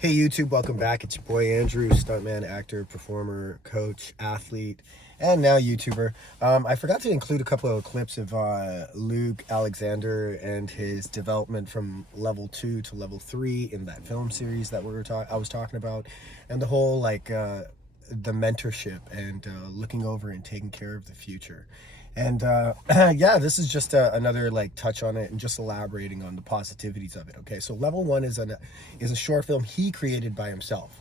Hey YouTube, welcome back. It's your boy Andrew, stuntman, actor, performer, coach, athlete, and now YouTuber. I forgot to include a couple of clips of Luke Alexander and his development from level 2 to level 3 in that film series that I was talking about, and the whole the mentorship and looking over and taking care of the future. And yeah, this is just another touch on it and just elaborating on the positivities of it. Okay, so level 1 is a short film he created by himself.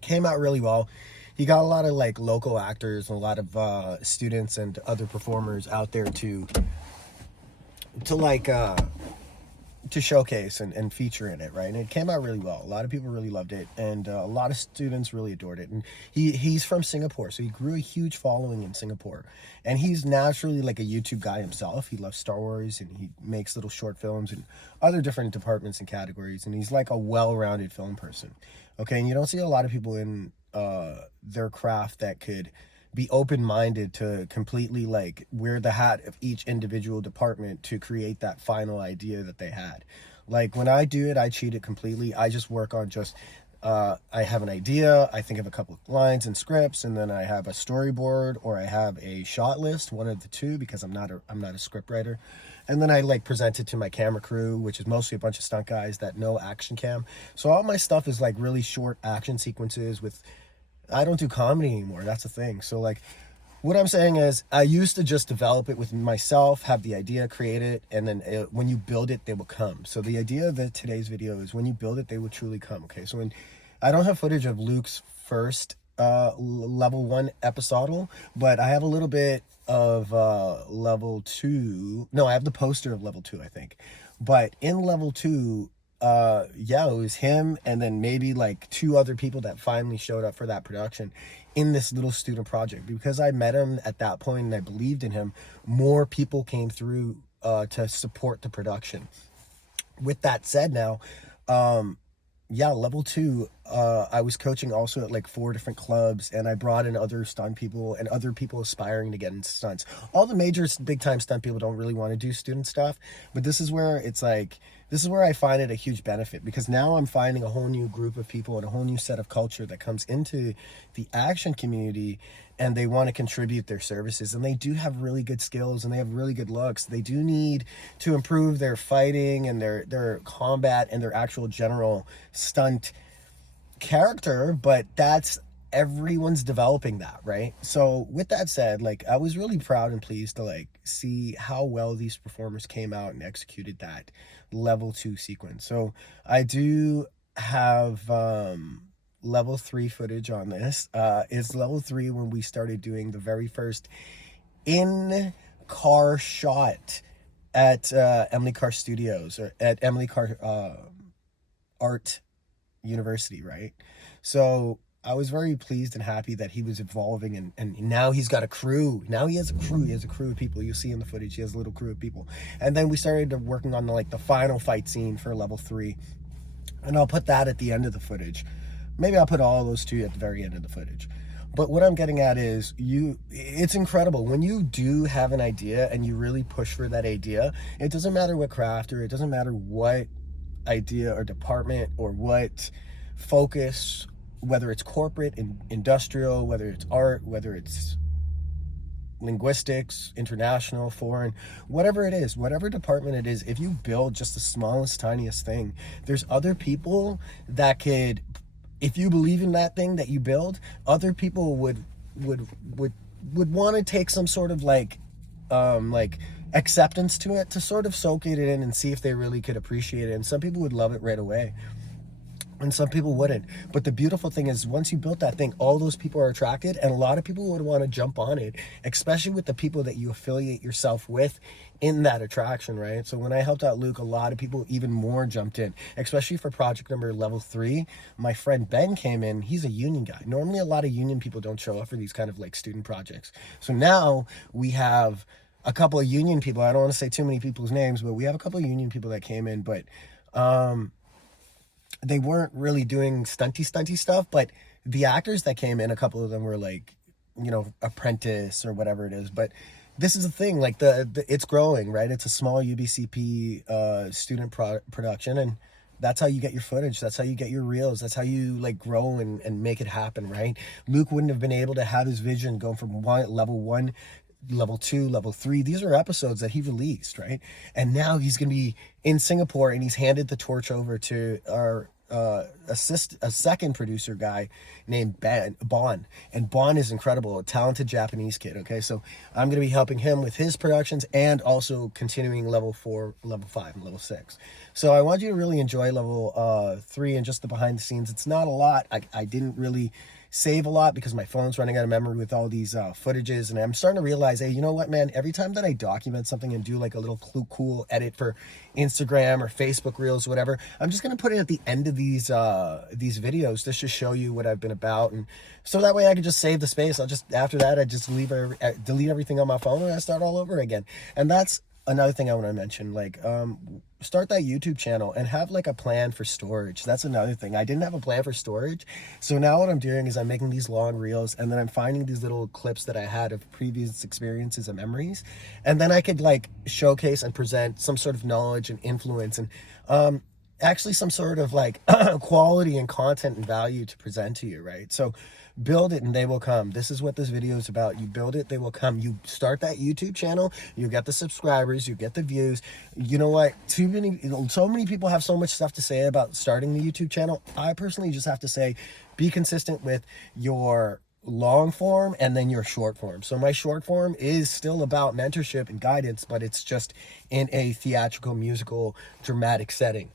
Came out really well. He got a lot of local actors and a lot of students and other performers out there to to showcase and feature in it, right? And it came out really well. A lot of people really loved it, and a lot of students really adored it. And he's from Singapore, so he grew a huge following in Singapore. And he's naturally like a YouTube guy himself. He loves Star Wars, and he makes little short films and other different departments and categories. And he's like a well-rounded film person. Okay, and you don't see a lot of people in their craft that could be open-minded to completely wear the hat of each individual department to create that final idea that they had. Like when I do it, I cheat it completely. I just work on just I have an idea, I think of a couple of lines and scripts, and then I have a storyboard or I have a shot list, one of the two, because I'm not a script writer. And then I present it to my camera crew, which is mostly a bunch of stunt guys that know action cam. So all my stuff is really short action sequences with, I don't do comedy anymore. That's the thing. So what I'm saying is I used to just develop it with myself, have the idea, create it, and then when you build it, they will come. So the idea of today's video is when you build it, they will truly come. Okay, so I don't have footage of Luke's first level 1 episodal, but I have a little bit of level 2. No, I have the poster of level 2, I think. But in level 2, yeah, it was him and then maybe 2 other people that finally showed up for that production in this little student project. Because I met him at that point and I believed in him, more people came through to support the production. With that said, now yeah, level 2, I was coaching also at 4 different clubs, and I brought in other stunt people and other people aspiring to get into stunts. All the major big time stunt people don't really want to do student stuff, but this is where this is where I find it a huge benefit, because now I'm finding a whole new group of people and a whole new set of culture that comes into the action community, and they want to contribute their services, and they do have really good skills and they have really good looks. They do need to improve their fighting and their combat and their actual general stunt character, but everyone's developing that, right? So with that said, I was really proud and pleased to see how well these performers came out and executed that level 2 sequence. So I do have level 3 footage on this. It's level 3 when we started doing the very first in-car shot at Emily Carr Studios, or at Emily Carr Art University, right? So I was very pleased and happy that he was evolving, and now he's got a crew. Now he has a crew. He has a crew of people. You'll see in the footage, he has a little crew of people. And then we started working on the final fight scene for level 3. And I'll put that at the end of the footage. Maybe I'll put all those 2 at the very end of the footage. But what I'm getting at is it's incredible when you do have an idea and you really push for that idea. It doesn't matter what craft, or it doesn't matter what idea or department or what focus, whether it's corporate, industrial, whether it's art, whether it's linguistics, international, foreign, whatever it is, whatever department it is, if you build just the smallest, tiniest thing, there's other people that could, if you believe in that thing that you build, other people would want to take some sort of acceptance to it, to sort of soak it in and see if they really could appreciate it. And some people would love it right away, and some people wouldn't. But the beautiful thing is, once you built that thing, all those people are attracted, and a lot of people would want to jump on it, especially with the people that you affiliate yourself with in that attraction, right? So when I helped out Luke, a lot of people even more jumped in, especially for project number level 3. My friend Ben came in. He's a union guy. Normally a lot of union people don't show up for these kind of student projects. So now we have a couple of union people. I don't want to say too many people's names, but we have a couple of union people that came in, but they weren't really doing stunty stuff. But the actors that came in, a couple of them were apprentice or whatever it is. But this is the thing, it's growing, right? It's a small UBCP student production, and That's how you get your footage. That's how you get your reels. That's how you like grow and make it happen, right? Luke wouldn't have been able to have his vision go from level one, level two, level three. These are episodes that he released, right? And now he's going to be in Singapore, and he's handed the torch over to our a second producer guy named Bon. And Bon is incredible, a talented Japanese kid. Okay, so I'm going to be helping him with his productions and also continuing level 4, level 5, and level 6. So I want you to really enjoy level 3 and just the behind the scenes. It's not a lot. I didn't really save a lot because my phone's running out of memory with all these footages, and I'm starting to realize, hey, you know what, man, every time that I document something and do like a little cool edit for Instagram or Facebook reels, whatever, I'm just going to put it at the end of these videos just to show you what I've been about, and so that way I can just save the space. I'll just, after that, I just delete everything on my phone and I start all over again. And that's another thing I want to mention, like start that YouTube channel and have like a plan for storage. That's another thing. I didn't have a plan for storage, so now what I'm doing is I'm making these long reels, and then I'm finding these little clips that I had of previous experiences and memories, and then I could like showcase and present some sort of knowledge and influence, and actually some sort of like quality and content and value to present to you, right? So build it and they will come. This is what this video is about. You build it, they will come. You start that YouTube channel, you get the subscribers, you get the views. You know what? So many people have so much stuff to say about starting the YouTube channel. I personally just have to say, be consistent with your long form and then your short form. So my short form is still about mentorship and guidance, but it's just in a theatrical, musical, dramatic setting.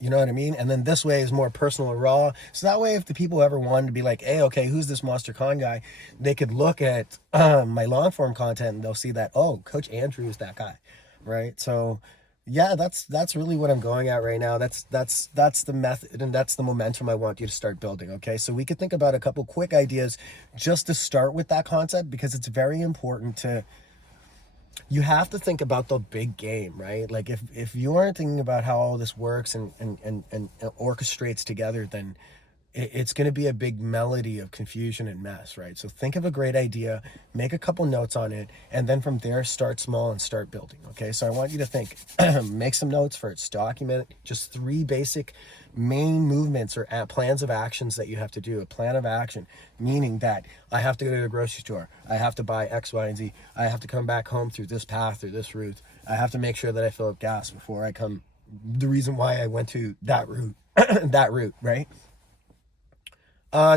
You know what I mean? And then this way is more personal and raw. So that way, if the people ever wanted to be like, hey, okay, who's this Monster Con guy? They could look at my long form content and they'll see that, oh, Coach Andrew is that guy, right? So yeah, that's really what I'm going at right now. That's the method and that's the momentum I want you to start building. Okay, so we could think about a couple quick ideas just to start with that concept, because it's very important to. You have to think about the big game, right? Like if you aren't thinking about how all this works and orchestrates together, then it's going to be a big melody of confusion and mess, right? So think of a great idea, make a couple notes on it, and then from there, start small and start building, okay? So I want you to think, make some notes first, document just 3 basic main movements or plans of actions that you have to do. A plan of action, meaning that I have to go to the grocery store, I have to buy X, Y, and Z, I have to come back home through this path or this route, I have to make sure that I fill up gas before I come, the reason why I went to that route, that route, right?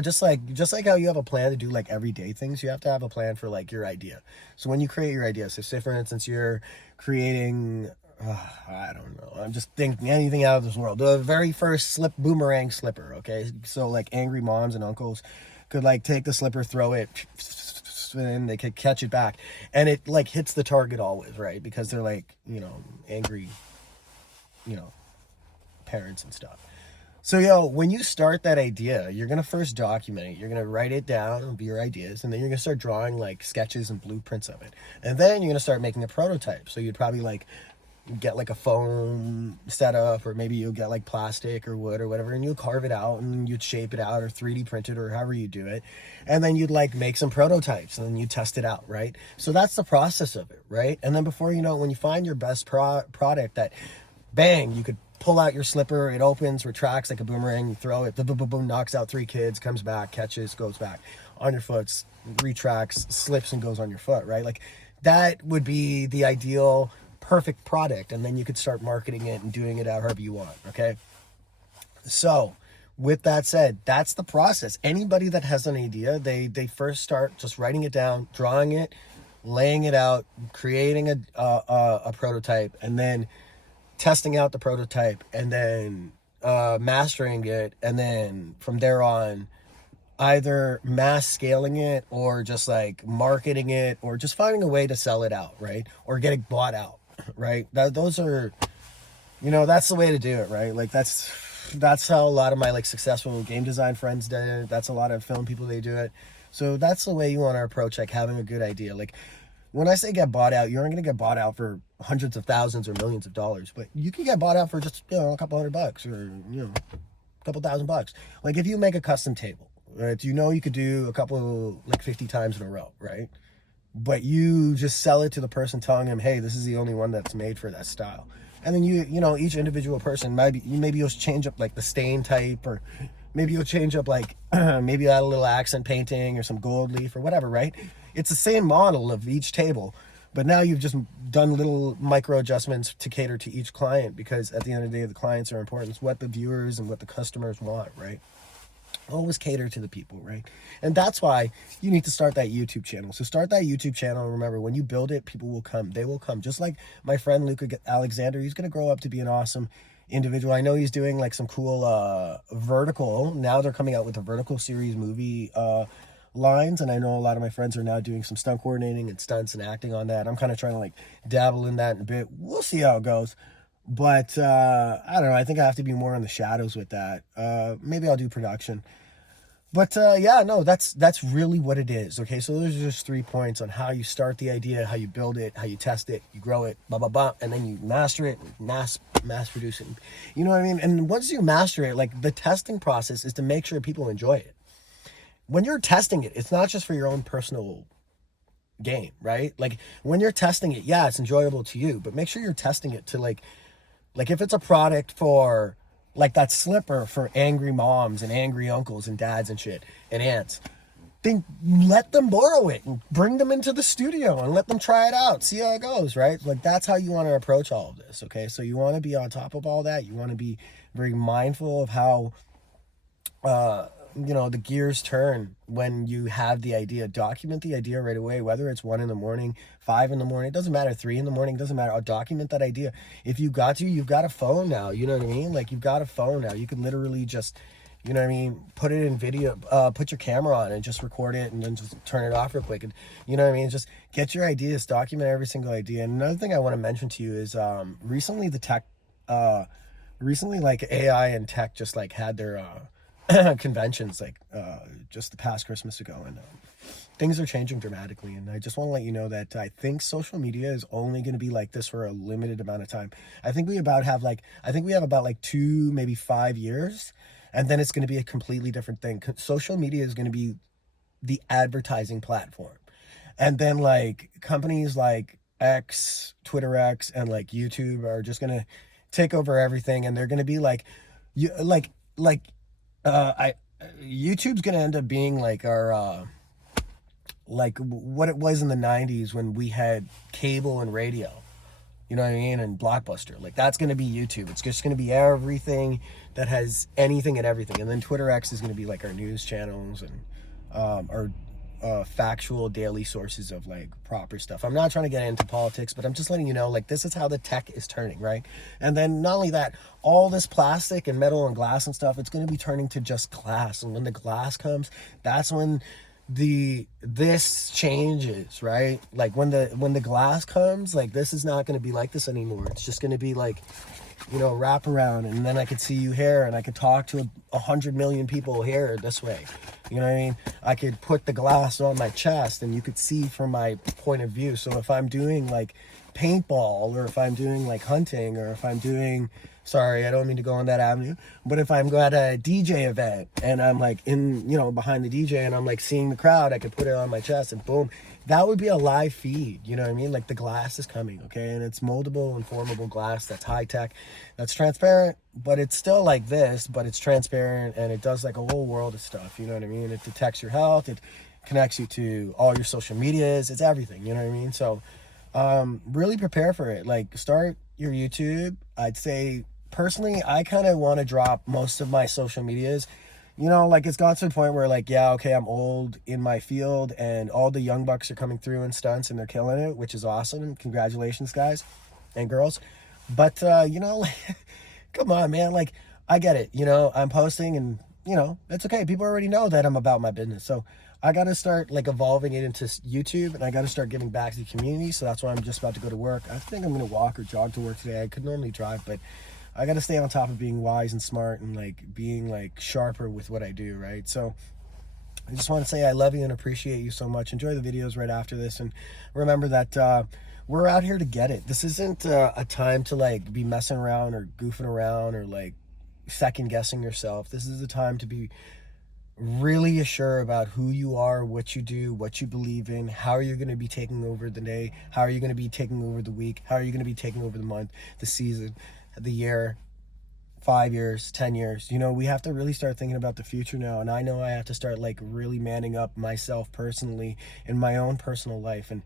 Just like how you have a plan to do like everyday things, you have to have a plan for like your idea. So when you create your idea, so say for instance you're creating, I don't know, I'm just thinking anything out of this world, the very first boomerang slipper, okay? So like angry moms and uncles could like take the slipper, throw it, and they could catch it back, and it like hits the target always, right? Because they're like, angry, parents and stuff. So, when you start that idea, you're going to first document it. You're going to write it down of your ideas, and then you're going to start drawing like sketches and blueprints of it. And then you're going to start making a prototype. So you'd probably like get like a foam setup, or maybe you'll get like plastic or wood or whatever, and you'll carve it out and you'd shape it out or 3D print it or however you do it. And then you'd like make some prototypes and then you test it out, right? So that's the process of it, right? And then before you know it, when you find your best product that, bang, you could pull out your slipper, it opens, retracts like a boomerang, you throw it, boom, boom, boom, knocks out 3 kids, comes back, catches, goes back on your foot, retracts, slips and goes on your foot, right? Like that would be the ideal perfect product, and then you could start marketing it and doing it out however you want, okay? So with that said, that's the process. Anybody that has an idea, they first start just writing it down, drawing it, laying it out, creating a prototype, and then testing out the prototype, and then mastering it, and then from there on either mass scaling it or just like marketing it or just finding a way to sell it out, right? Or getting bought out, right? Those are, that's the way to do it, right? Like that's how a lot of my like successful game design friends did it. That's a lot of film people, they do it. So that's the way you want to approach like having a good idea. Like when I say get bought out, you aren't going to get bought out for hundreds of thousands or millions of dollars, but you can get bought out for just, a couple $100 or, a couple $1,000. Like if you make a custom table, right? You could do a couple, like 50 times in a row, right? But you just sell it to the person telling them, hey, this is the only one that's made for that style. And then each individual person, maybe you'll change up like the stain type, or maybe you'll change up like maybe add a little accent painting or some gold leaf or whatever, right? It's the same model of each table, but now you've just done little micro adjustments to cater to each client, because at the end of the day, the clients are important. It's what the viewers and what the customers want, right? Always cater to the people, right? And that's why you need to start that YouTube channel. So start that YouTube channel, and remember, when you build it, people will come. They will come. Just like my friend Luke Alexander, he's going to grow up to be an awesome individual. I know he's doing like some cool vertical. Now they're coming out with a vertical series movie lines, and I know a lot of my friends are now doing some stunt coordinating and stunts and acting on that. I'm kind of trying to like dabble in that in a bit. We'll see how it goes. But I don't know. I think I have to be more in the shadows with that. Maybe I'll do production. But yeah, no, that's really what it is. Okay, so there's just 3 points on how you start the idea, how you build it, how you test it, you grow it, blah blah blah, and then you master it, mass produce it. You know what I mean? And once you master it, like, the testing process is to make sure people enjoy it. When you're testing it, it's not just for your own personal gain, right? Like, when you're testing it, yeah, it's enjoyable to you, but make sure you're testing it to like if it's a product for like that slipper for angry moms and angry uncles and dads and shit and aunts, then let them borrow it and bring them into the studio and let them try it out, see how it goes, right? Like, that's how you want to approach all of this. Okay, so you want to be on top of all that. You want to be very mindful of how the gears turn when you have the idea. Document the idea right away, whether it's 1 a.m, 5 a.m, it doesn't matter, 3 a.m, it doesn't matter. I'll document that idea. If you've got a phone now, you know what I mean? Like, you've got a phone now, you can literally just, you know what I mean, put it in video, put your camera on and just record it, and then just turn it off real quick, and you know what I mean, just get your ideas, document every single idea. And another thing I want to mention to you is recently like AI and tech just like had their conventions like just the past Christmas ago, and things are changing dramatically. And I just want to let you know that I think social media is only going to be like this for a limited amount of time. I think we have about like 2, maybe 5 years, and then it's going to be a completely different thing. Social media is going to be the advertising platform, and then like companies like X, Twitter X, and like YouTube are just going to take over everything, and they're going to be like YouTube's gonna end up being like our like what it was in the 90s when we had cable and radio, you know what I mean, and Blockbuster. Like, that's gonna be YouTube. It's just gonna be everything that has anything and everything. And then Twitter X is gonna be like our news channels and our factual daily sources of like proper stuff. I'm not trying to get into politics, but I'm just letting you know, like, this is how the tech is turning, right? And then not only that, all this plastic and metal and glass and stuff, it's going to be turning to just glass. And when the glass comes, that's when this changes, right? Like, when the glass comes, like, this is not going to be like this anymore. It's just going to be like, wrap around, and then I could see you here, and I could talk to 100 million people here this way. You know what I mean? I could put the glass on my chest, and you could see from my point of view. So if I'm doing like paintball, or if I'm doing like hunting, or if I'm doing, sorry, I don't mean to go on that avenue, but if I'm at a DJ event and I'm like in, behind the DJ, and I'm like seeing the crowd, I could put it on my chest, and boom, that would be a live feed. You know what I mean? Like, the glass is coming, okay? And it's moldable and formable glass. That's high tech. That's transparent, but it's still like this, but it's transparent, and it does like a whole world of stuff. You know what I mean? It detects your health. It connects you to all your social medias. It's everything. You know what I mean? So really prepare for it. Like, start your YouTube. I'd say, personally, I kind of want to drop most of my social medias. Like, it's got to the point where, like, yeah, okay, I'm old in my field, and all the young bucks are coming through in stunts, and they're killing it, which is awesome. Congratulations, guys and girls. But, like, come on, man. Like, I get it. I'm posting, and, it's okay. People already know that I'm about my business. So I got to start, like, evolving it into YouTube, and I got to start giving back to the community. So that's why I'm just about to go to work. I think I'm going to walk or jog to work today. I could normally drive, but I got to stay on top of being wise and smart, and like being like sharper with what I do, right? So I just want to say I love you and appreciate you so much. Enjoy the videos right after this, and remember that we're out here to get it. This isn't a time to like be messing around or goofing around or like second guessing yourself. This is a time to be really sure about who you are, what you do, what you believe in, how are you going to be taking over the day, how are you going to be taking over the week, how are you going to be taking over the month, the season, the year, 5 years, 10 years. You know, we have to really start thinking about the future now. And I know I have to start like really manning up myself personally in my own personal life. And,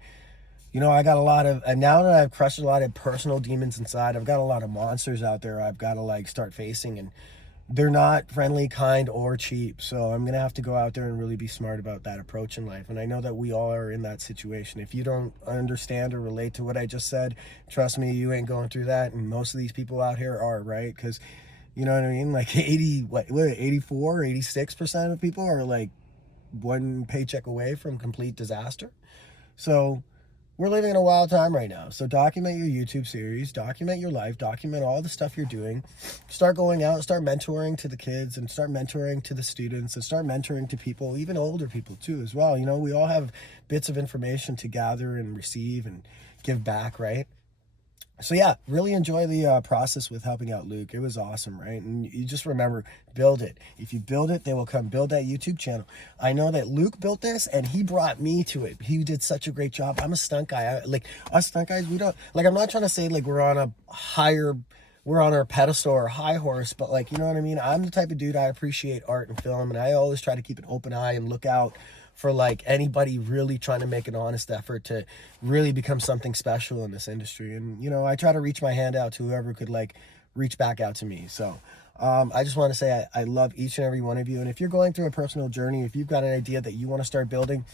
you know, I got a lot of, and now that I've crushed a lot of personal demons inside, I've got a lot of monsters out there I've got to like start facing. And they're not friendly, kind, or cheap. So I'm going to have to go out there and really be smart about that approach in life. And I know that we all are in that situation. If you don't understand or relate to what I just said, trust me, you ain't going through that. And most of these people out here are, right? Because, you know what I mean? Like 84, 86% of people are like one paycheck away from complete disaster. So we're living in a wild time right now. So document your YouTube series, document your life, document all the stuff you're doing. Start going out, start mentoring to the kids, and start mentoring to the students, and start mentoring to people, even older people too as well. You know, we all have bits of information to gather and receive and give back, right? So yeah, really enjoy the process with helping out Luke. It was awesome, right? And you just remember, build it. If you build it, they will come. Build that YouTube channel. I know that Luke built this and he brought me to it. He did such a great job. I'm a stunt guy. Like us stunt guys, we don't, like, I'm not trying to say like we're on our pedestal or high horse, but like, you know what I mean? I'm the type of dude, I appreciate art and film, and I always try to keep an open eye and look out for like anybody really trying to make an honest effort to really become something special in this industry. And, you know, I try to reach my hand out to whoever could like reach back out to me. So I just want to say I love each and every one of you. And if you're going through a personal journey, if you've got an idea that you want to start building,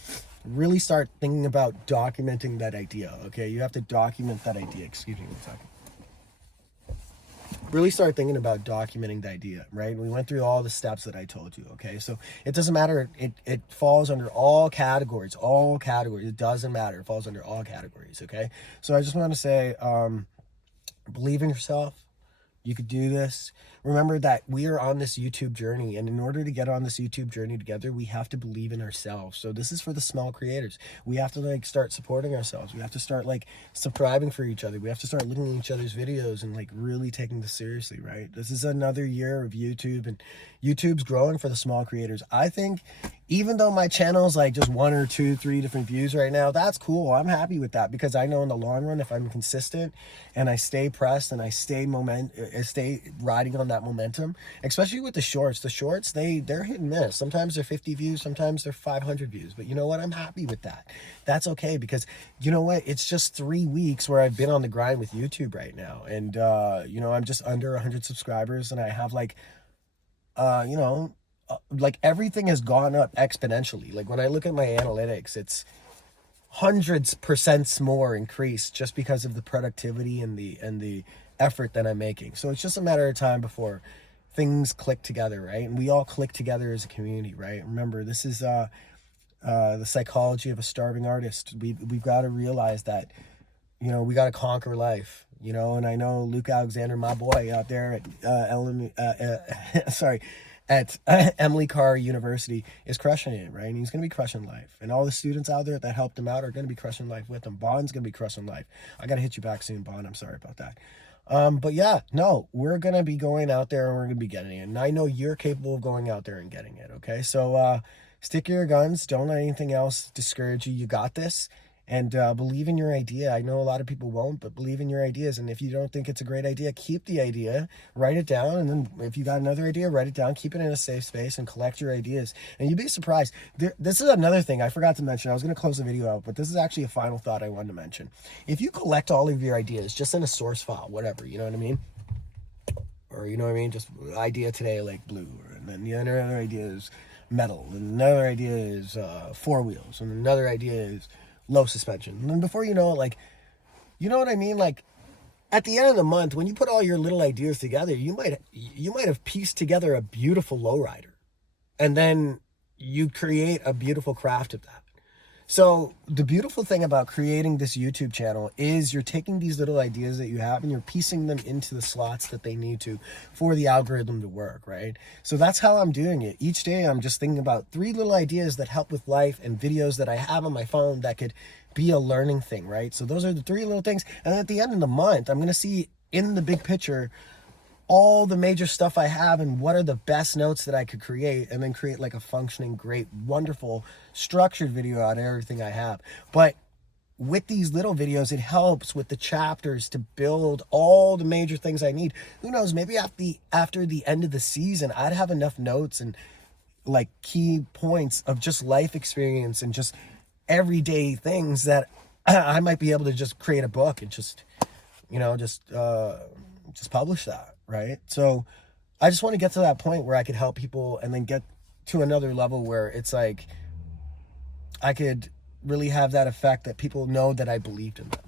really start thinking about documenting that idea. Okay, you have to document that idea. Excuse me 1 second. Really start thinking about documenting the idea, right? We went through all the steps that I told you, okay? So it doesn't matter. It falls under all categories. It doesn't matter. It falls under all categories, okay? So I just want to say, believe in yourself. You could do this. Remember that we are on this YouTube journey, and in order to get on this YouTube journey together, we have to believe in ourselves. So this is for the small creators. We have to like start supporting ourselves. We have to start like subscribing for each other. We have to start looking at each other's videos and like really taking this seriously, right? This is another year of YouTube, and YouTube's growing for the small creators. I think even though my channel is like just 1 or 2, 3 different views right now, that's cool. I'm happy with that, because I know in the long run, if I'm consistent and I stay pressed and I stay riding on that momentum, especially with the shorts, they're hit and miss. Sometimes they're 50 views, sometimes they're 500 views. But you know what? I'm happy with that. That's okay, because you know what? It's just 3 weeks where I've been on the grind with YouTube right now. And, you know, I'm just under 100 subscribers, and I have like, you know, like everything has gone up exponentially. Like when I look at my analytics, it's hundreds percents more increased just because of the productivity and the effort that I'm making. So it's just a matter of time before things click together, right? And we all click together as a community, right? Remember, this is the psychology of a starving artist. We've got to realize that, you know, we got to conquer life, you know. And I know Luke Alexander, my boy out there at Emily Carr University, is crushing it, right? And he's going to be crushing life. And all the students out there that helped him out are going to be crushing life with him. Bond's going to be crushing life. I got to hit you back soon, Bond. I'm sorry about that. But yeah, no, we're going to be going out there and we're going to be getting it. And I know you're capable of going out there and getting it, okay? So stick to your guns. Don't let anything else discourage you. You got this. And believe in your idea. I know a lot of people won't, but believe in your ideas. And if you don't think it's a great idea, keep the idea, write it down. And then if you got another idea, write it down, keep it in a safe space, and collect your ideas. And you'd be surprised. This is another thing I forgot to mention. I was going to close the video out, but this is actually a final thought I wanted to mention. If you collect all of your ideas just in a source file, whatever, you know what I mean? Or, you know what I mean? Just idea today, like blue. And then the other idea is metal. And another idea is 4 wheels. And another idea is low suspension. And then before you know it, like, you know what I mean? Like at the end of the month, when you put all your little ideas together, you might have pieced together a beautiful lowrider, and then you create a beautiful craft of that. So the beautiful thing about creating this YouTube channel is you're taking these little ideas that you have and you're piecing them into the slots that they need to for the algorithm to work, right? So that's how I'm doing it. Each day I'm just thinking about 3 little ideas that help with life and videos that I have on my phone that could be a learning thing, right? So those are the 3 little things. And at the end of the month, I'm going to see in the big picture all the major stuff I have and what are the best notes that I could create, and then create like a functioning, great, wonderful, structured video out of everything I have. But with these little videos, it helps with the chapters to build all the major things I need. Who knows, maybe after the end of the season, I'd have enough notes and like key points of just life experience and just everyday things that I might be able to just create a book and just, just publish that, right? So I just want to get to that point where I could help people and then get to another level where it's like I could really have that effect that people know that I believed in them.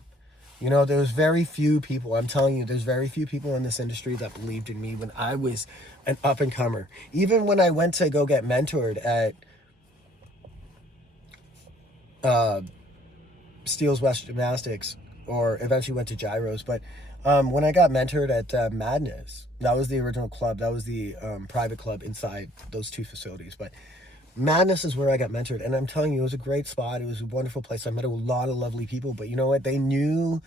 There's very few people, I'm telling you, there's very few people in this industry that believed in me when I was an up-and-comer. Even when I went to go get mentored at Steele's West Gymnastics, or eventually went to Gyros, but when I got mentored at Madness, that was the original club, that was the private club inside those two facilities, but Madness is where I got mentored, and I'm telling you, it was a great spot. It was a wonderful place. I met a lot of lovely people, but you know what? They knew,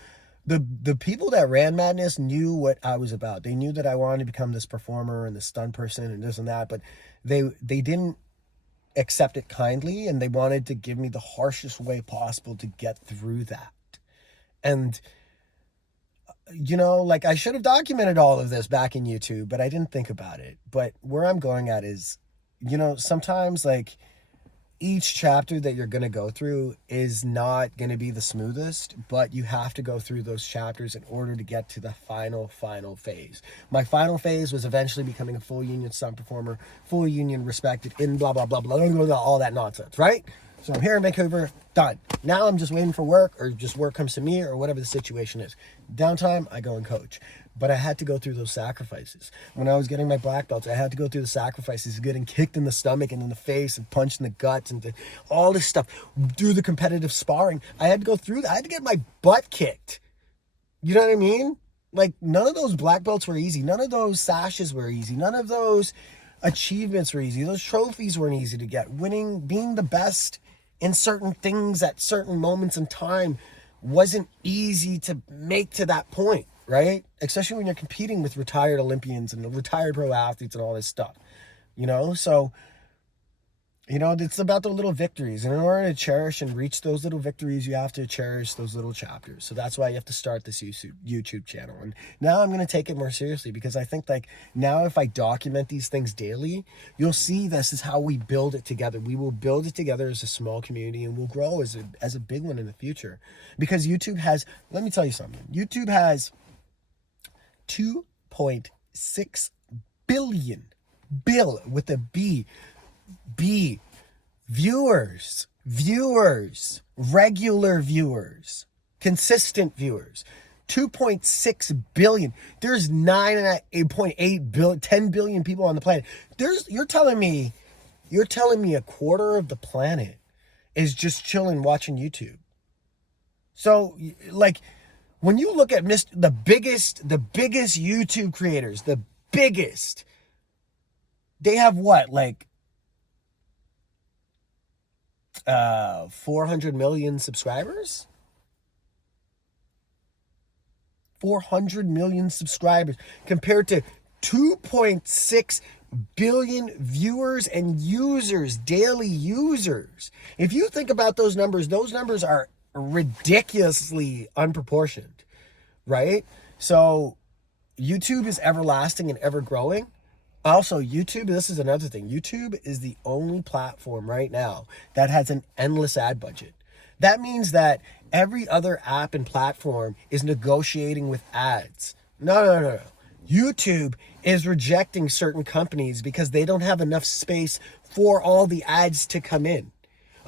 the people that ran Madness knew what I was about. They knew that I wanted to become this performer and this stunt person and this and that, but they didn't accept it kindly, and they wanted to give me the harshest way possible to get through that. And like I should have documented all of this back in YouTube, but I didn't think about it. But where I'm going at is, sometimes like each chapter that you're going to go through is not going to be the smoothest, but you have to go through those chapters in order to get to the final phase. My final phase was eventually becoming a full union stunt performer, full union respected in blah, blah, blah, blah, blah, blah, all that nonsense, right? So I'm here in Vancouver, done. Now I'm just waiting for work, or just work comes to me, or whatever the situation is. Downtime, I go and coach. But I had to go through those sacrifices. When I was getting my black belts, I had to go through the sacrifices of getting kicked in the stomach and in the face and punched in the guts and all this stuff. Through the competitive sparring, I had to go through that. I had to get my butt kicked. You know what I mean? Like, none of those black belts were easy. None of those sashes were easy. None of those achievements were easy. Those trophies weren't easy to get. Winning, being the best in certain things at certain moments in time wasn't easy to make to that point, right? Especially when you're competing with retired Olympians and retired pro athletes and all this stuff, So, it's about the little victories. And in order to cherish and reach those little victories, you have to cherish those little chapters. So that's why you have to start this YouTube channel. And now I'm going to take it more seriously, because I think like now if I document these things daily, you'll see this is how we build it together. We will build it together as a small community, and we'll grow as a big one in the future. Because YouTube has, let me tell you something, YouTube has 2.6 billion, with a B, viewers, regular viewers, consistent viewers. 2.6 billion. There's 9.8 billion, 10 billion people on the planet. You're telling me a quarter of the planet is just chilling watching YouTube. So like when you look at the biggest YouTube creators, they have what, like 400 million subscribers? 400 million subscribers compared to 2.6 billion viewers and users, daily users. If you think about those numbers are ridiculously unproportioned, right? So YouTube is everlasting and ever growing. Also, YouTube, this is another thing. YouTube is the only platform right now that has an endless ad budget. That means that every other app and platform is negotiating with ads. No. YouTube is rejecting certain companies because they don't have enough space for all the ads to come in.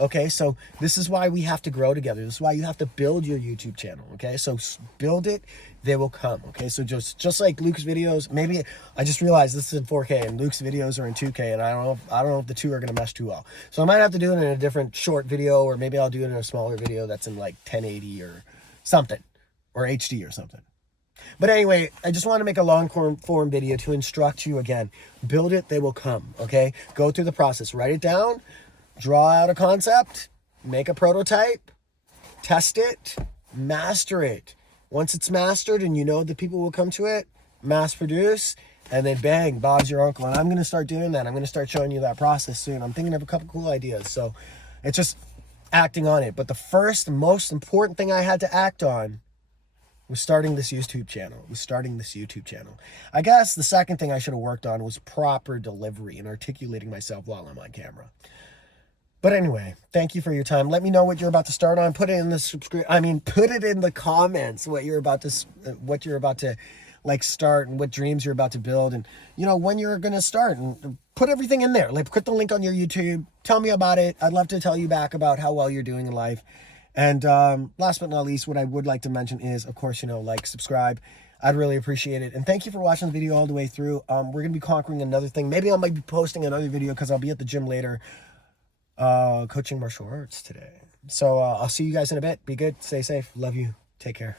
Okay, so this is why we have to grow together. This is why you have to build your YouTube channel. Okay, so build it, they will come. Okay, so just like Luke's videos, maybe I just realized this is in 4K and Luke's videos are in 2K, and I don't know if the two are gonna mesh too well. So I might have to do it in a different short video, or maybe I'll do it in a smaller video that's in like 1080 or something, or HD or something. But anyway, I just want to make a long form video to instruct you again. Build it, they will come. Okay, go through the process, write it down. Draw out a concept, make a prototype, test it, master it. Once it's mastered and you know that people will come to it, mass produce, And then bang, Bob's your uncle. And I'm going to start doing that. I'm going to start showing you that process soon. I'm thinking of a couple cool ideas. So it's just acting on it. But the first, most important thing I had to act on was starting this YouTube channel. I guess the second thing I should have worked on was proper delivery and articulating myself while I'm on camera. But anyway, thank you for your time. Let me know what you're about to start on. Put it in the put it in the comments what you're about to like start, and what dreams you're about to build, and when you're gonna start, and put everything in there. Like, put the link on your YouTube. Tell me about it. I'd love to tell you back about how well you're doing in life. And last but not least, what I would like to mention is, of course, like, subscribe. I'd really appreciate it. And thank you for watching the video all the way through. We're gonna be conquering another thing. Maybe I might be posting another video because I'll be at the gym later, coaching martial arts today. So I'll see you guys in a bit. Be good, stay safe, love you, take care.